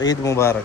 ईद मुबारक।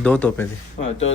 दो तोपे थी।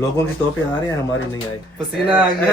लोगों की तोपे आ रही हैं, हमारी नहीं आई। पसीना आ गया।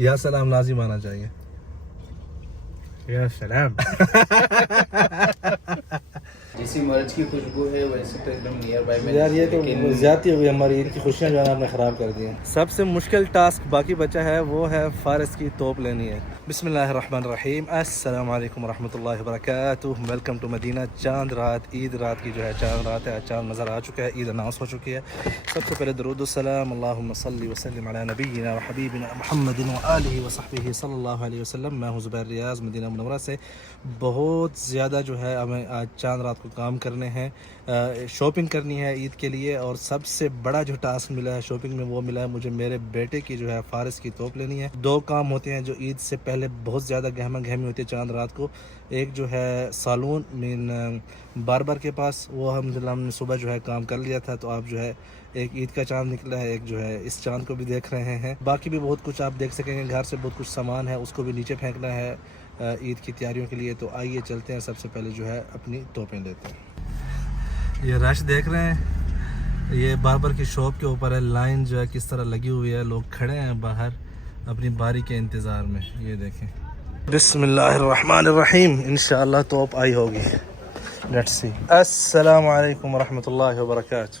या सलाम लाजिम आना चाहिए। या सलाम। जिसी मर्ज की खुशबू है वैसे तो एकदम नियर बाय में यार ये तो ज्यादती हो गई, हमारी ईद की खुशियाँ जो है आपने ख़राब कर दी हैं। सबसे मुश्किल टास्क बाकी बचा है, वो है फारिस की तोप लेनी है। बिस्मिल्लाहिर्रहमानिर्रहीम, अस्सलाम वालेकुम वरहमतुल्लाहि वबरकातुह। Welcome to Medina. चांद रात, ईद रात की जो है चांद रात है, चांद नज़र आ चुका है, ईद अनाउंस हो चुकी है। सबसे पहले दरूद सलाम अल्लाहुम्मा सल्ली व सल्लिम अला नबीना व हबीबिना मुहम्मदिन व आलिहि व सहबिहि सल्लल्लाहु अलैहि वसल्लम। मैं हूँ ज़ुबैर रियाज़, मदीना मुनव्वरा से। बहुत ज़्यादा जो है हमें आज चांद रात को काम करने हैं, शॉपिंग करनी है ईद के लिए। और सबसे बड़ा जो टास्क मिला है शॉपिंग में, वो मिला है मुझे मेरे बेटे की जो है फारिस की तोप लेनी है। दो काम होते हैं जो ईद से पहले बहुत ज़्यादा गहमा गहमी होती है चांद रात को। एक जो है सालून मीन बार्बर के पास, वो हमने सुबह जो है काम कर लिया था, तो आप जो है एक ईद का चांद निकला है, एक जो है इस चांद को भी देख रहे हैं। बाकी भी बहुत कुछ आप देख सकेंगे, घर से बहुत कुछ सामान है उसको भी नीचे फेंकना है ईद की तैयारियों के लिए। तो आइए चलते हैं, सबसे पहले जो है अपनी तोपें लेते हैं। ये रश देख रहे हैं, ये बार्बर की शॉप के ऊपर है, लाइन जो है किस तरह लगी हुई है, लोग खड़े हैं बाहर अपनी बारी के इंतज़ार में। ये देखें। बिस्मिल्लाहिर्रहमानिर्रहीम, इंशाअल्लाह तोप आई होगी। Let's see. अस्सलाम वालेकुम वरहमतुल्लाहि वबरकातुह।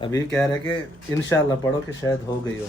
अभी कह रहे कि इंशाअल्लाह पढ़ो कि शायद हो गई हो,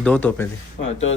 दो तोपे थी।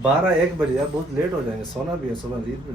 12-1 बजे यार बहुत लेट हो जाएंगे, सोना भी है सुबह ईद भी।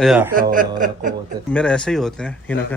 या हौला वला कुव्वत। मेरा ऐसे ही होते हैं हिना का।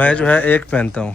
मैं जो है एक पहनता हूँ,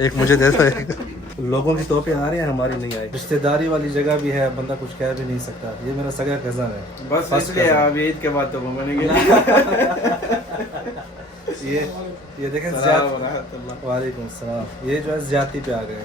एक मुझे दे दो। लोगों की तोपे आ रही हैं, हमारी नहीं आई। रिश्तेदारी वाली जगह भी है, बंदा कुछ कह भी नहीं सकता। ये मेरा सगा कज़न है। बस इसलिए अभी ईद के बाद तो बनेंगे। ये देखें वालेकुम सलाम, ये जो है ज्यादती पे आ गए।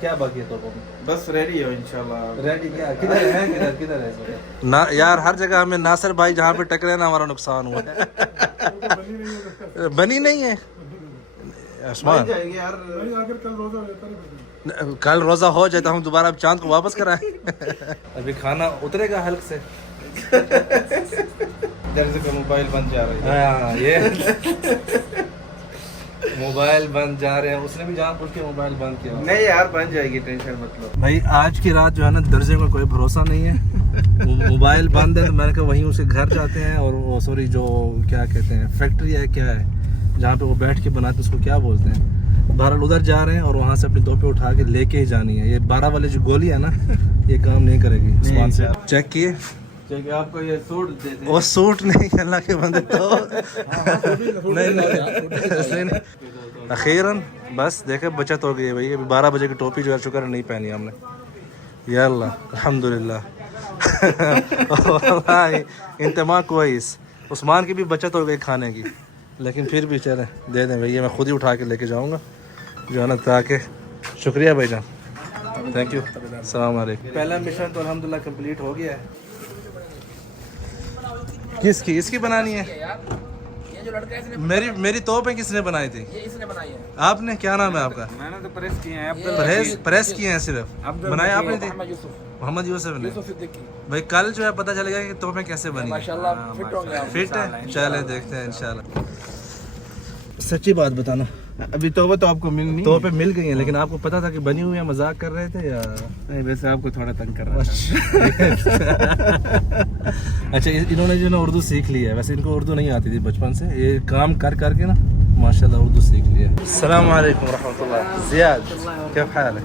क्या बाकी है तोपों में? बस रेडी हो इंशाल्लाह। रेडी क्या किधर है, किधर है ना यार? हर जगह हमें नासिर भाई जहाँ पे टकरे ना हमारा नुकसान हुआ है। बनी नहीं है आसमान। कल रोजा हो जाए तो हम दोबारा चांद को वापस कराएं। अभी खाना उतरेगा हल्क से। दर्ज का मोबाइल बंद जा रहा है। हाँ ये मोबाइल बंद जा रहे हैं, उसने भी जहाँ पूछ के मोबाइल बंद किया। नहीं यार बन जाएगी, टेंशन मत लो भाई। आज की रात जो है ना दर्जे का कोई भरोसा नहीं है। मोबाइल बंद है तो मैंने कहा वहीं उसके घर जाते हैं, और वो सॉरी जो क्या कहते हैं फैक्ट्री है क्या है जहाँ पे वो बैठ के बनाते हैं, उसको क्या बोलते हैं। बहरहाल उधर जा रहे हैं और वहाँ से अपनी तोपे उठा के लेके ही जानी है। ये 12 वाले जो गोली है ना ये काम नहीं करेगी। से चेक किए आपको ये सूट देते हैं। वो सूट नहीं, अल्लाह के बंदे तो नहीं। अखीरन बस देखे बचत हो गई है भाई। अभी 12 बजे की टोपी जो है शुक्र नहीं पहनी हमने। या अल्लाह अल्हम्दुलिल्लाह। इंतमा कोइस। उस्मान की भी बचत हो गई खाने की, लेकिन फिर भी चले दे दें भैया, मैं खुद ही उठा के लेके जाऊँगा जो है ना, ताकि। शुक्रिया भाईजान, थैंक यू। अस्सलाम वालेकुम। पहला मिशन तो अल्हम्दुलिल्लाह कंप्लीट हो गया है। किसकी? इसकी बनानी है। ये जो लड़का है इसने मेरी तोपें किसने बनाई थी? ये इसने बनाई है। आपने? क्या नाम है आपका? मैंने तो प्रेस किए हैं प्रेस किए हैं सिर्फ, बनाए आपने थी? मोहम्मद यूसुफ मोहम्मद यूसुफ ने। यूसुफ सिद्दीकी भाई कल जो है पता चलेगा कि तोपें कैसे बनी हैं। माशाल्लाह फिट होंगे आप। फिट है, चले देखते हैं इंशाल्लाह। सच्ची बात बताना, अभी तो आपको मिलनी तोपें मिल गई हैं, लेकिन आपको पता था कि बनी हुई है? मजाक कर रहे थे या? नहीं, वैसे आपको थोड़ा तंग कर रहा था। अच्छा, इन्होंने जो ना उर्दू सीख ली है। वैसे इनको उर्दू नहीं आती थी बचपन से, ये काम कर करके ना माशाल्लाह उर्दू सीख लिया। अस्सलाम वालेकुम रहमतुल्लाह। ज़ियाद, क्या हाल है?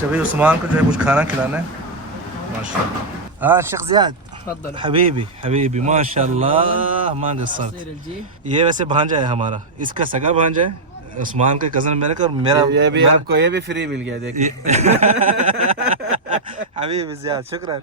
चलिए उस्मान को जो है कुछ खाना खिलाना है माशाल्लाह। हाँ शेख ज़ियाद, तफद्दल हबीबी हबीबी माशाल्लाह, मा क़स्सरत। ये वैसे भांजा है हमारा, इसका सगा भांजा है, उस्मान का कज़न मेरे का, और मेरा ये भी आपको ये भी फ्री मिल गया देखिए। हबीबी ज़ियाद, शुक्रान।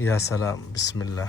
या सलाम, बिस्मिल्लाह।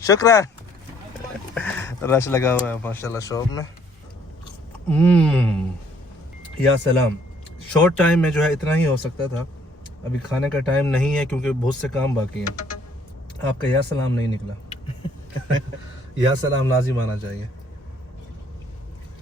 शुक्रान। रश लगा हुआ है माशाल्लाह शॉप में। या सलाम। शॉर्ट टाइम में जो है इतना ही हो सकता था, अभी खाने का टाइम नहीं है क्योंकि बहुत से काम बाकी हैं। आपका या सलाम नहीं निकला। या सलाम लाजिम आना चाहिए।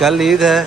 कल ईद है,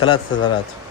3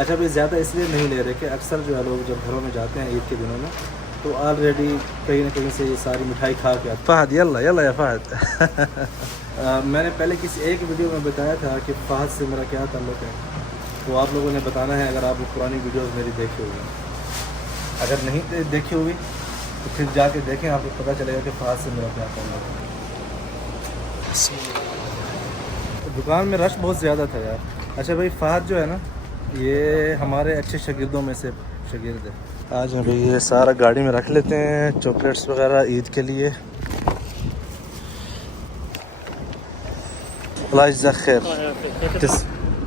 अच्छा भाई ज़्यादा इसलिए नहीं ले रहे कि अक्सर जो है लोग जब घरों में जाते हैं ईद के दिनों में तो ऑलरेडी कहीं ना कहीं से ये सारी मिठाई खा के आते। फहद यल्ला यल्ला या फहद। मैंने पहले किसी एक वीडियो में बताया था कि फहद से मेरा क्या ताल्लुक़ है, तो आप लोगों ने बताना है अगर आपने पुरानी वीडियोस मेरी देखी होगी। अगर नहीं देखी हुई तो फिर जाके देखें, आपको पता चलेगा कि फहद से मेरा क्या ताल्लुक़ है। दुकान में रश बहुत ज़्यादा था यार। अच्छा भाई फहद जो है ना ये हमारे अच्छे शागिर्दों में से शागिर्द है। आज भाई ये सारा गाड़ी में रख लेते हैं, चॉकलेट्स वगैरह ईद के लिए। अल्लाह यजज़ाक खैर।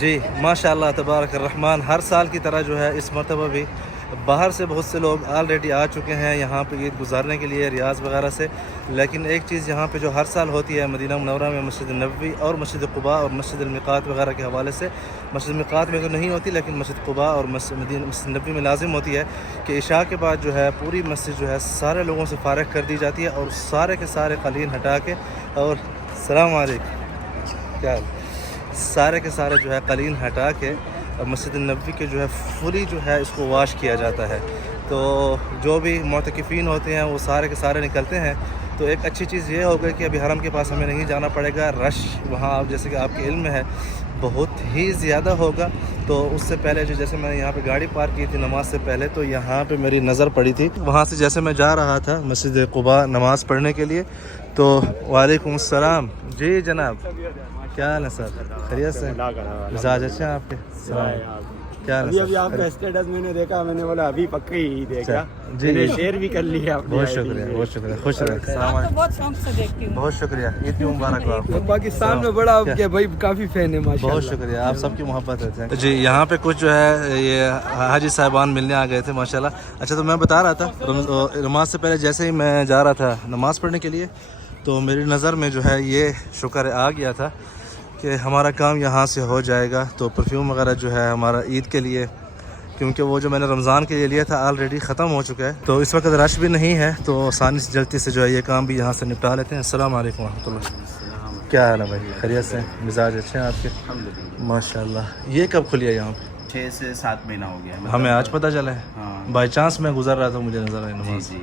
जी माशाल्लाह तबारक रहमान, हर साल की तरह जो है इस मरतबा भी बाहर से बहुत से लोग ऑलरेडी आ चुके हैं यहाँ पे ईद गुजारने के लिए रियाज़ वगैरह से। लेकिन एक चीज़ यहाँ पे जो हर साल होती है मदीना मुनव्वरा में मस्जिद नबवी और मस्जिद क़ुबा और मस्जिद मिक़ात वगैरह के हवाले से, मस्जिद मिक़ात में तो नहीं होती लेकिन मस्जिद क़ुबा और मस्जिद नबवी में लाजिम होती है कि इशा के बाद जो है पूरी मस्जिद जो है सारे लोगों से फ़ारिग कर दी जाती है और सारे के सारे क़लीन हटा के, और सलाम अलैकुम क्या हाल, सारे के सारे जो है क़लीन हटा के मस्जिद नबवी के जो है फुली जो है इसको वाश किया जाता है। तो जो भी मुतकिफ़ीन होते हैं वो सारे के सारे निकलते हैं। तो एक अच्छी चीज़ ये हो गई कि अभी हरम के पास हमें नहीं जाना पड़ेगा। रश वहाँ जैसे कि आपके इल्म में है बहुत ही ज़्यादा होगा। तो उससे पहले जो जैसे मैंने यहाँ पे गाड़ी पार्क की थी नमाज से पहले, तो यहाँ पे मेरी नज़र पड़ी थी, वहाँ से जैसे मैं जा रहा था मस्जिद क़ुबा नमाज़ पढ़ने के लिए। तो वालेकुम अस्सलाम जी जनाब, क्या हाल है सर? खैरियत से? मिजाज अच्छे हैं आपके? क्या हाल है अभी सर? आपका स्टेटस मैंने देखा, मैंने बोला अभी पक्का ही देखा, जी, मैंने जी। शेयर भी कर लिया अपनी बहुत ID शुक्रिया, में। बहुत शुक्रिया, खुश रहें। अस्सलाम तो वालेकुम। बहुत शौक से देखती हूँ। बहुत शुक्रिया, ईद की मुबारक हो आपको। पाकिस्तान में बड़ा आपके भाई काफी फैन है माशाल्लाह। बहुत शुक्रिया, आप सबकी मोहब्बत है जी। यहाँ पे कुछ जो है ये हाजी साहिबान मिलने आ गए थे माशाल्लाह। अच्छा, तो मैं बता रहा था नमाज से पहले जैसे ही मैं जा रहा था नमाज़ पढ़ने के लिए तो मेरी नज़र में जो है ये शुक्र आ गया था कि हमारा काम यहाँ से हो जाएगा। तो परफ्यूम वगैरह जो है हमारा ईद के लिए, क्योंकि वो जो मैंने रमज़ान के लिए लिया था ऑलरेडी ख़त्म हो चुका है, तो इस वक्त रश भी नहीं है, तो आसानी से जल्दी से जो है ये काम भी यहाँ से निपटा लेते हैं। अस्सलाम वालेकुम रहमतुल्लाह। क्या हाल है भाई? खैरियत से? मिजाज अच्छे हैं आपके? माशाल्लाह। ये कब खुली है यहाँ पे? 6 से 7 महीना हो गया है। हमें आज पता चला है, हाँ बाई चांस मैं गुजर रहा था, मुझे नजर आई जी नमाज। जी।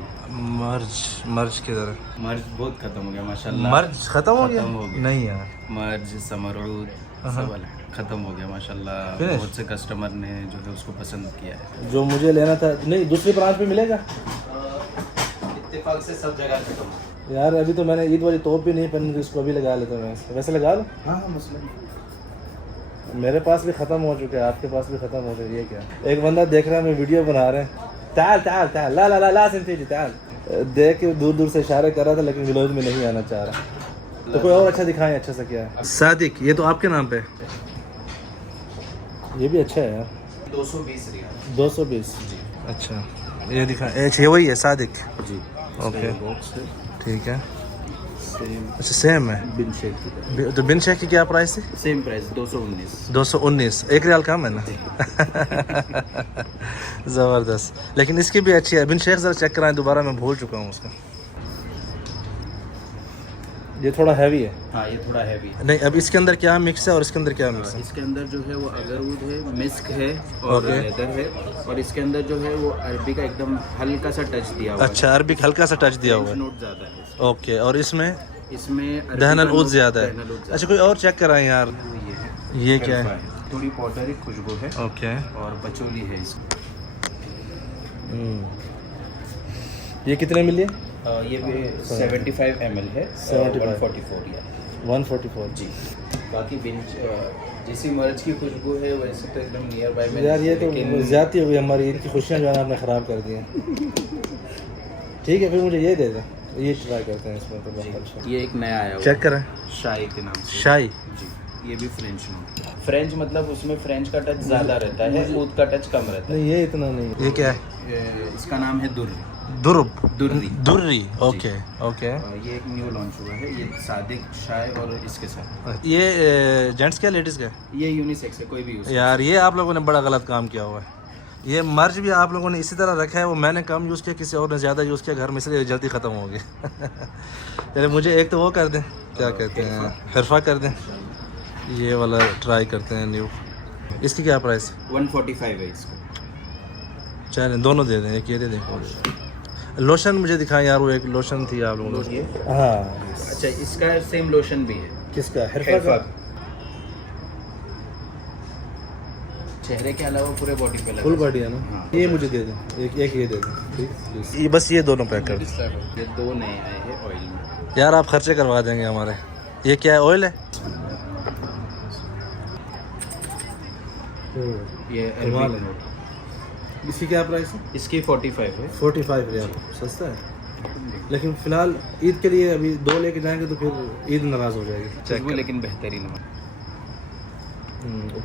मर्ज किधर है? मर्ज बहुत खत्म हो गया माशाल्लाह। मर्ज खत्म हो गया? खत्म हो गया। नहीं यार, मर्ज समरूद सब खत्म हो गया माशाल्लाह। Finish? बहुत से कस्टमर ने जो है उसको पसंद किया है। जो मुझे लेना था, नहीं दूसरी ब्रांच पे मिलेगा इत्तेफाक से सब जगह खत्म हो यार। अभी तो मैंने ईद वाली तोप भी नहीं पहनी थी, उसको अभी लगा लेता हूँ मैं। वैसे लगा लो, हाँ मुस्लिम। मेरे पास भी ख़त्म हो चुका है, आपके पास भी ख़त्म हो चुका है, ये क्या? एक बंदा देख रहा है मैं वीडियो बना रहे हैं, ताल ताल ताल ला ला ला ला सिंथी ताल, देख के दूर दूर से इशारे कर रहा था, लेकिन विलोज में नहीं आना चाह रहा। तो कोई और अच्छा दिखाएं, अच्छा सा क्या है? सादिक, ये तो आपके नाम पे, ये भी अच्छा है यार। 220 रियाल। 220 अच्छा, ये दिखा, ये वही है सादिक जी। ओके बॉक्स है ठीक है। सेम अच्छा सेम है। बिन शेक की तो बिन शेख की क्या प्राइस थी? Same price 219। 219, 1 रियाल कम है ना। ज़बरदस्त, लेकिन इसकी भी अच्छी है। बिन शेख ज़रा चेक कराएं दोबारा, मैं भूल चुका हूँ उसका। ये थोड़ा हैवी है। हाँ ये थोड़ा हैवी है। नहीं, अब इसके अंदर क्या मिक्स है और इसके अंदर क्या मिक्स है? इसके अंदर जो है वो अगरवुड है, मिस्क है और Okay. लेदर है, और इसके अंदर जो है वो अरबी का एकदम हल्का सा टच दिया हुआ अच्छा, अरबिक हल्का सा टच दिया हुआ है। है। नोट ज़्यादा है इसमें। ओके, और इसमें इसमें अरबी दहन का ऊद नोट- ज़्यादा दहन है। ऊद ज़्यादा अच्छा, कोई और चेक कराएं यार। है। ये क्या है? है थोड़ी पाउडरी खुशबू है ओके, और बचोली है इसकी। ये कितने मिली? ये भी 75 ml है, 75 144 या 144 जी। बाकी जैसी मर्ज की खुशबू है वैसे तो एकदम नियर बाय में। यार, ये तो लेकिन ज़्यादती हो गई हमारी। ईद की खुशियाँ जो है ना आपने ख़राब कर दी हैं। ठीक है, फिर मुझे ये दे दें, ये ट्राई करते हैं इसमें तो बस। ये एक नया आया हुआ चेक करें, शाही के नाम से। शाही। जी, ये भी फ्रेंच नोट। फ्रेंच मतलब उसमें फ्रेंच का टच ज़्यादा रहता है, ऊद का टच कम रहता नहीं, ये इतना नहीं। ये क्या है? है। इसका नाम है दुर्री। दुर्री। दुर्री, ओके ओके। ये एक न्यू लॉन्च हुआ है, ये सादिक शाय और इसके साथ। ये जेंट्स क्या लेडीज़ का? ये यूनिसेक्स है, कोई भी यूज। यार, ये आप लोगों ने बड़ा गलत काम किया हुआ है। ये मर्ज भी आप लोगों ने इसी तरह रखा है, वो मैंने कम यूज़ किया, किसी और ने ज़्यादा यूज़ किया घर में, इसलिए जल्दी ख़त्म हो गई। चलिए, मुझे एक तो वो कर दें, क्या कहते हैं, हिरफा कर दें। ये वाला ट्राई करते हैं न्यू। इसकी क्या प्राइस? 145 है इसका। चलें, दोनों दे दें, एक ये दे दें। लोशन मुझे दिखाएं यार, वो एक लोशन थी आप लोगों ने। हाँ, अच्छा, इसका सेम लोशन भी है। किसका? हिरफा। चेहरे के अलावा पूरे बॉडी पे लगा। फुल बॉडी है ना। हाँ। ये मुझे दे दें, एक ये दे दें, ठीक। ये बस ये दोनों पैक कर दें। ये 2 नए आए हैं ऑयल में। यार, आप खर्चे करवा देंगे हमारे। ये क्या है, ऑयल है? ये कमाल अरबिक है। नोट। इसकी क्या प्राइस है? इसकी 45 है। 45 रियाल, सस्ता है। लेकिन फिलहाल ईद के लिए अभी 2 लेके जाएंगे तो फिर ईद नाराज़ हो जाएगी। खुशबू लेकिन बेहतरीन है।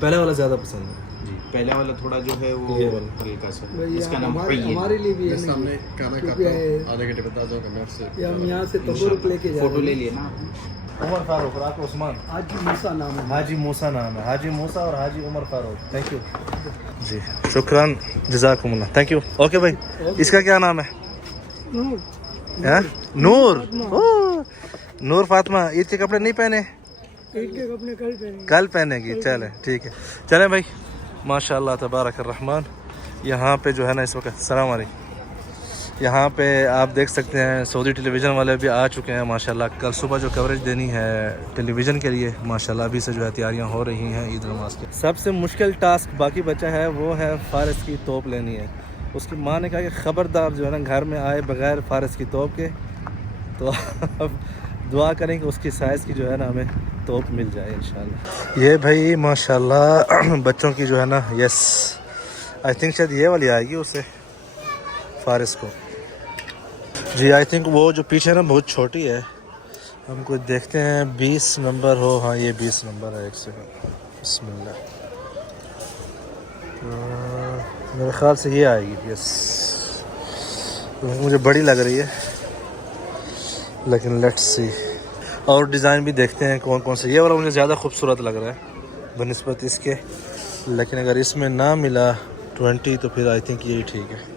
पहले वाला ज़्यादा पसंद है। जी, पहला वाला थोड़ा जो है वो ये वाला। हल्का सा। इसका नाम है हमारे लिए भी है सामने खाना खाता हूँ, आधे घंटे बता दो मैं आपसे। हम यहाँ से तबरुक लेके जा फोटो ले लिए ना। उमर फारूक, रात उस्मान, हाजी मूसा नाम है। हाजी मूसा नाम है। हाजी मूसा और हाजी उमर फारूक। थैंक यू जी, शुक्रान, जज़ाकुमुल्लाह, थैंक यू। ओके भाई, इसका क्या नाम है? हैं? नूर। ओह, नूर फातिमा ईद के कपड़े नहीं पहने? ईद के कपड़े कल पहनेगी। चले ठीक है, चलें भाई। माशाल्लाह तबारक अर्रहमान। यहाँ पे जो है ना इस वक्त, अस्सलाम वालेकुम, यहाँ पे आप देख सकते हैं सऊदी टेलीविज़न वाले भी आ चुके हैं माशाल्लाह। कल सुबह जो कवरेज देनी है टेलीविज़न के लिए, माशाल्लाह अभी से जो है तैयारियाँ हो रही हैं ईद नमाज की। सबसे मुश्किल टास्क बाकी बचा है, वो है फ़ारस की तोप लेनी है। उसकी माँ ने कहा कि ख़बरदार जो है ना घर में आए बग़ैर फ़ारस की तोप के। तो अब दुआ करें कि उसकी साइज़ की जो है ना हमें तोप मिल जाए इंशाल्लाह। ये भाई माशाल्लाह बच्चों की जो है ना, यस आई थिंक शायद ये वाली आएगी उससे फ़ारस को जी। आई थिंक वो जो पीछे ना बहुत छोटी है, हमको देखते हैं 20 नंबर हो। हाँ, ये 20 नंबर है। एक सेकंड, बिस्मिल्लाह। मेरे ख्याल से ये आएगी, यस। मुझे बड़ी लग रही है, लेकिन लेट्स सी। और डिज़ाइन भी देखते हैं कौन कौन से। ये वाला मुझे ज़्यादा खूबसूरत लग रहा है बनिस्बत इसके, लेकिन अगर इसमें ना मिला 20 तो फिर आई थिंक यही ठीक है।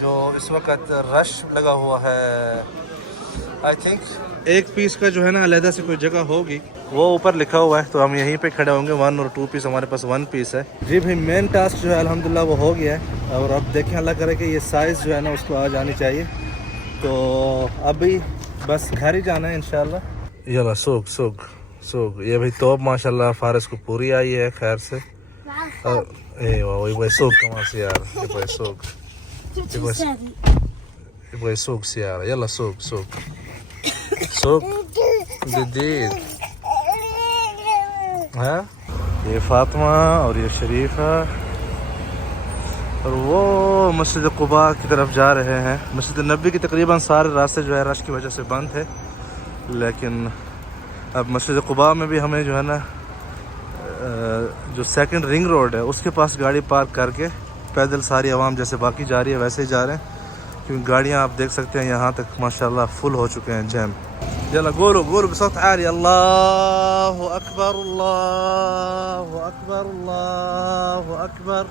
जो इस वक्त रश लगा हुआ है। आई थिंक एक पीस का जो है ना अलहदा से कोई जगह होगी, वो ऊपर लिखा हुआ है, तो हम यहीं पे खड़े होंगे। 1 और 2 पीस, हमारे पास 1 पीस है जी भाई। मेन टास्क जो है अल्हम्दुलिल्लाह वो हो गया है, और अब देखें अल्लाह करे कि ये साइज़ जो है ना उसको आ जानी चाहिए। तो अभी बस घर ही जाना है इंशाल्लाह। यला सूख सूख सूख। ये भाई तोप माशाल्लाह फारिस को पूरी आई है खैर से। और वही सूख कमाल से यार, ये सूख से यार। यला सूख सूख सूख जदीद है। ये फातिमा और ये शरीफा, और वो मस्जिद कुबा की तरफ जा रहे हैं। मस्जिद नबी की तकरीबन सारे रास्ते जो है रश की वजह से बंद है, लेकिन अब मस्जिद कुबा में भी हमें जो है ना जो सेकंड रिंग रोड है उसके पास गाड़ी पार्क करके पैदल सारी आवाम जैसे बाकी जा रही है वैसे ही जा रहे हैं, क्योंकि गाड़ियाँ आप देख सकते हैं यहाँ तक माशाल्लाह फुल हो चुके हैं, जैम। यला गोलो गोलो बसौत आली, अल्लाहु अकबर अल्लाहु अकबर अल्लाहु अकबर।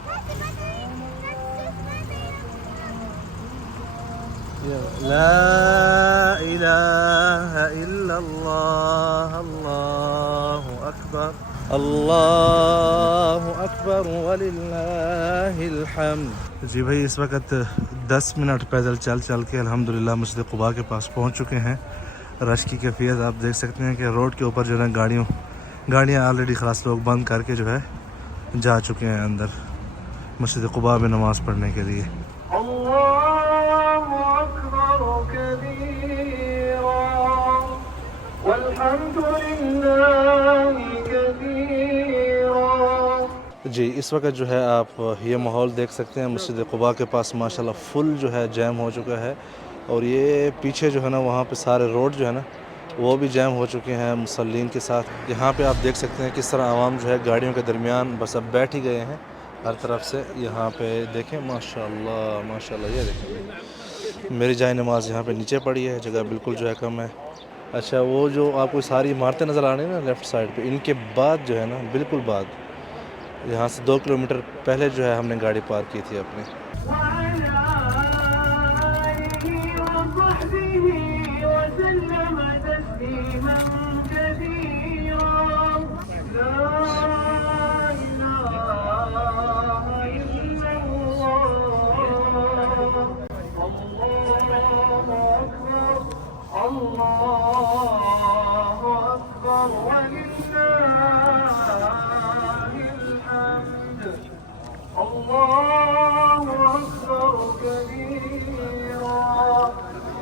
ला इलाहा इल्लल्लाह अल्लाहु अकबर अल्लाहु अकबर वलिल्लाहिल हम्द। जी भाई इस वक्त 10 मिनट पैदल चल चल के अल्हम्दुलिल्लाह मस्जिद कुबा के पास पहुंच चुके हैं। रश की कैफियत आप देख सकते हैं कि रोड के ऊपर जो है गाड़ियाँ ऑलरेडी खास लोग बंद करके जो है जा चुके हैं अंदर मस्जिद कुबा में नमाज़ पढ़ने के लिए। जी इस वक्त जो है आप ये माहौल देख सकते हैं मस्जिद कुबा के पास माशाल्लाह फुल जो है जैम हो चुका है, और ये पीछे जो है ना वहाँ पे सारे रोड जो है ना वो भी जैम हो चुके हैं मुसल्लीन के साथ। यहाँ पे आप देख सकते हैं किस तरह आवाम जो है गाड़ियों के दरमियान बस अब बैठ ही गए हैं हर तरफ से। यहाँ पे देखें माशाल्लाह माशाल्लाह, ये देखें मेरी जाए नमाज यहाँ पे नीचे पड़ी है, जगह बिल्कुल जो है कम है। अच्छा वो जो आपको सारी इमारतें नज़र आ रही हैं ना लेफ़्ट साइड पे, इनके बाद जो है ना बिल्कुल बाद यहाँ से 2 किलोमीटर पहले जो है हमने गाड़ी पार्क की थी अपनी।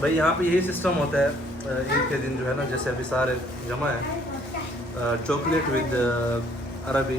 भाई यहाँ पे यही सिस्टम होता है ईद के दिन जो है ना जैसे अभी सारे जमा है चॉकलेट विद अरबी